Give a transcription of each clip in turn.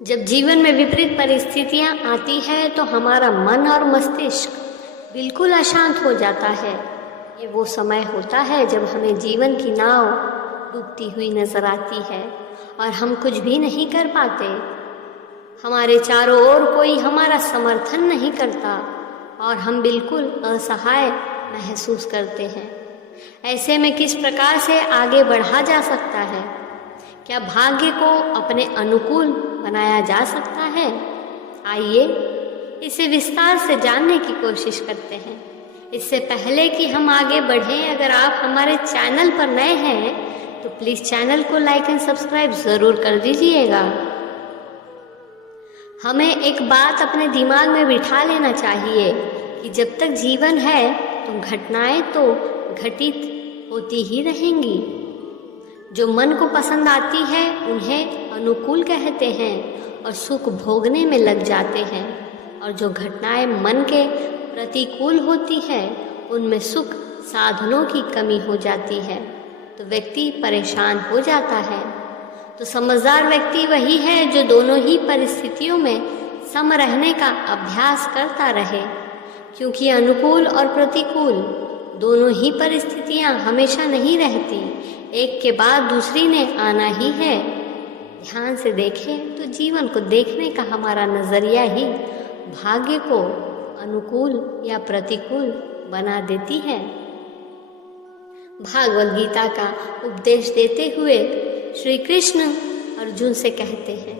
जब जीवन में विपरीत परिस्थितियां आती है तो हमारा मन और मस्तिष्क बिल्कुल अशांत हो जाता है। ये वो समय होता है जब हमें जीवन की नाव डूबती हुई नजर आती है और हम कुछ भी नहीं कर पाते। हमारे चारों ओर कोई हमारा समर्थन नहीं करता और हम बिल्कुल असहाय महसूस करते हैं। ऐसे में किस प्रकार से आगे बढ़ा जा सकता है? क्या भाग्य को अपने अनुकूल बनाया जा सकता है? आइए इसे विस्तार से जानने की कोशिश करते हैं। इससे पहले कि हम आगे बढ़ें, अगर आप हमारे चैनल पर नए हैं तो प्लीज़ चैनल को लाइक एंड सब्सक्राइब ज़रूर कर दीजिएगा। हमें एक बात अपने दिमाग में बिठा लेना चाहिए कि जब तक जीवन है तो घटनाएं तो घटित होती ही रहेंगी। जो मन को पसंद आती है उन्हें अनुकूल कहते हैं और सुख भोगने में लग जाते हैं, और जो घटनाएं मन के प्रतिकूल होती है उनमें सुख साधनों की कमी हो जाती है तो व्यक्ति परेशान हो जाता है। तो समझदार व्यक्ति वही है जो दोनों ही परिस्थितियों में सम रहने का अभ्यास करता रहे, क्योंकि अनुकूल और प्रतिकूल दोनों ही परिस्थितियां हमेशा नहीं रहती, एक के बाद दूसरी ने आना ही है। ध्यान से देखें तो जीवन को देखने का हमारा नजरिया ही भाग्य को अनुकूल या प्रतिकूल बना देती है। भागवत गीता का उपदेश देते हुए श्री कृष्ण अर्जुन से कहते हैं,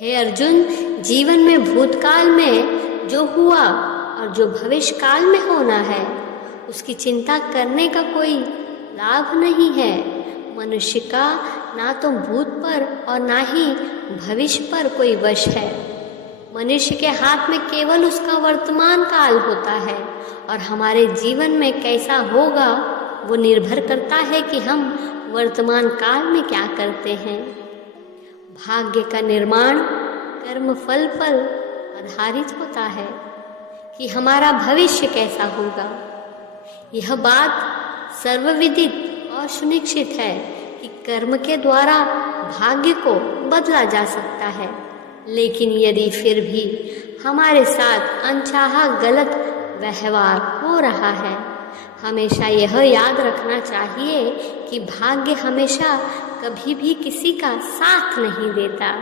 हे अर्जुन, जीवन में भूतकाल में जो हुआ और जो भविष्य काल में होना है उसकी चिंता करने का कोई लाभ नहीं है। मनुष्य का ना तो भूत पर और ना ही भविष्य पर कोई वश है। मनुष्य के हाथ में केवल उसका वर्तमान काल होता है और हमारे जीवन में कैसा होगा वो निर्भर करता है कि हम वर्तमान काल में क्या करते हैं। भाग्य का निर्माण कर्म फल पर आधारित होता है कि हमारा भविष्य कैसा होगा। यह बात सर्वविदित और सुनिश्चित है कि कर्म के द्वारा भाग्य को बदला जा सकता है, लेकिन यदि फिर भी हमारे साथ अनचाहा गलत व्यवहार हो रहा है, हमेशा यह याद रखना चाहिए कि भाग्य हमेशा कभी भी किसी का साथ नहीं देता।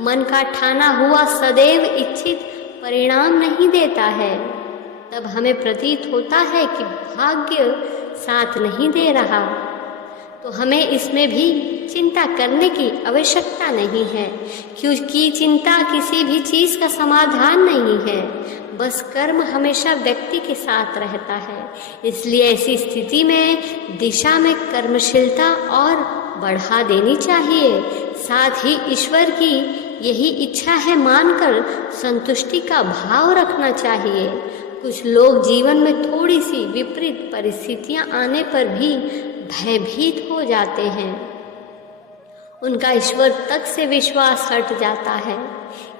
मन का ठाना हुआ सदैव इच्छित परिणाम नहीं देता है। तब हमें प्रतीत होता है कि भाग्य साथ नहीं दे रहा, तो हमें इसमें भी चिंता करने की आवश्यकता नहीं है, क्योंकि चिंता किसी भी चीज़ का समाधान नहीं है। बस कर्म हमेशा व्यक्ति के साथ रहता है। इसलिए ऐसी स्थिति में दिशा में कर्मशीलता और बढ़ा देनी चाहिए। साथ ही ईश्वर की यही इच्छा है मानकर संतुष्टि का भाव रखना चाहिए। कुछ लोग जीवन में थोड़ी सी विपरीत परिस्थितियां आने पर भी भयभीत हो जाते हैं। उनका ईश्वर तक से विश्वास हट जाता है।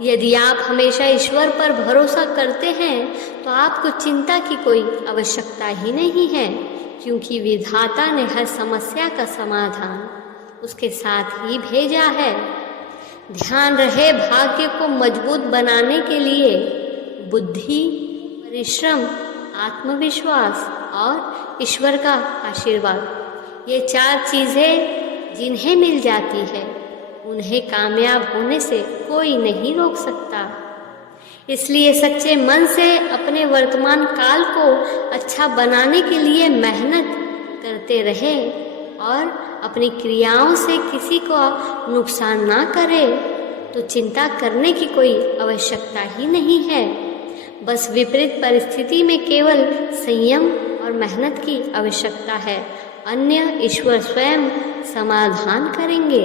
यदि आप हमेशा ईश्वर पर भरोसा करते हैं तो आपको चिंता की कोई आवश्यकता ही नहीं है, क्योंकि विधाता ने हर समस्या का समाधान उसके साथ ही भेजा है। ध्यान रहे, भाग्य को मजबूत बनाने के लिए बुद्धि, परिश्रम, आत्मविश्वास और ईश्वर का आशीर्वाद, ये 4 चीज़ें जिन्हें मिल जाती है उन्हें कामयाब होने से कोई नहीं रोक सकता। इसलिए सच्चे मन से अपने वर्तमान काल को अच्छा बनाने के लिए मेहनत करते रहे और अपनी क्रियाओं से किसी को नुकसान ना करे, तो चिंता करने की कोई आवश्यकता ही नहीं है। बस विपरीत परिस्थिति में केवल संयम और मेहनत की आवश्यकता है, अन्य ईश्वर स्वयं समाधान करेंगे।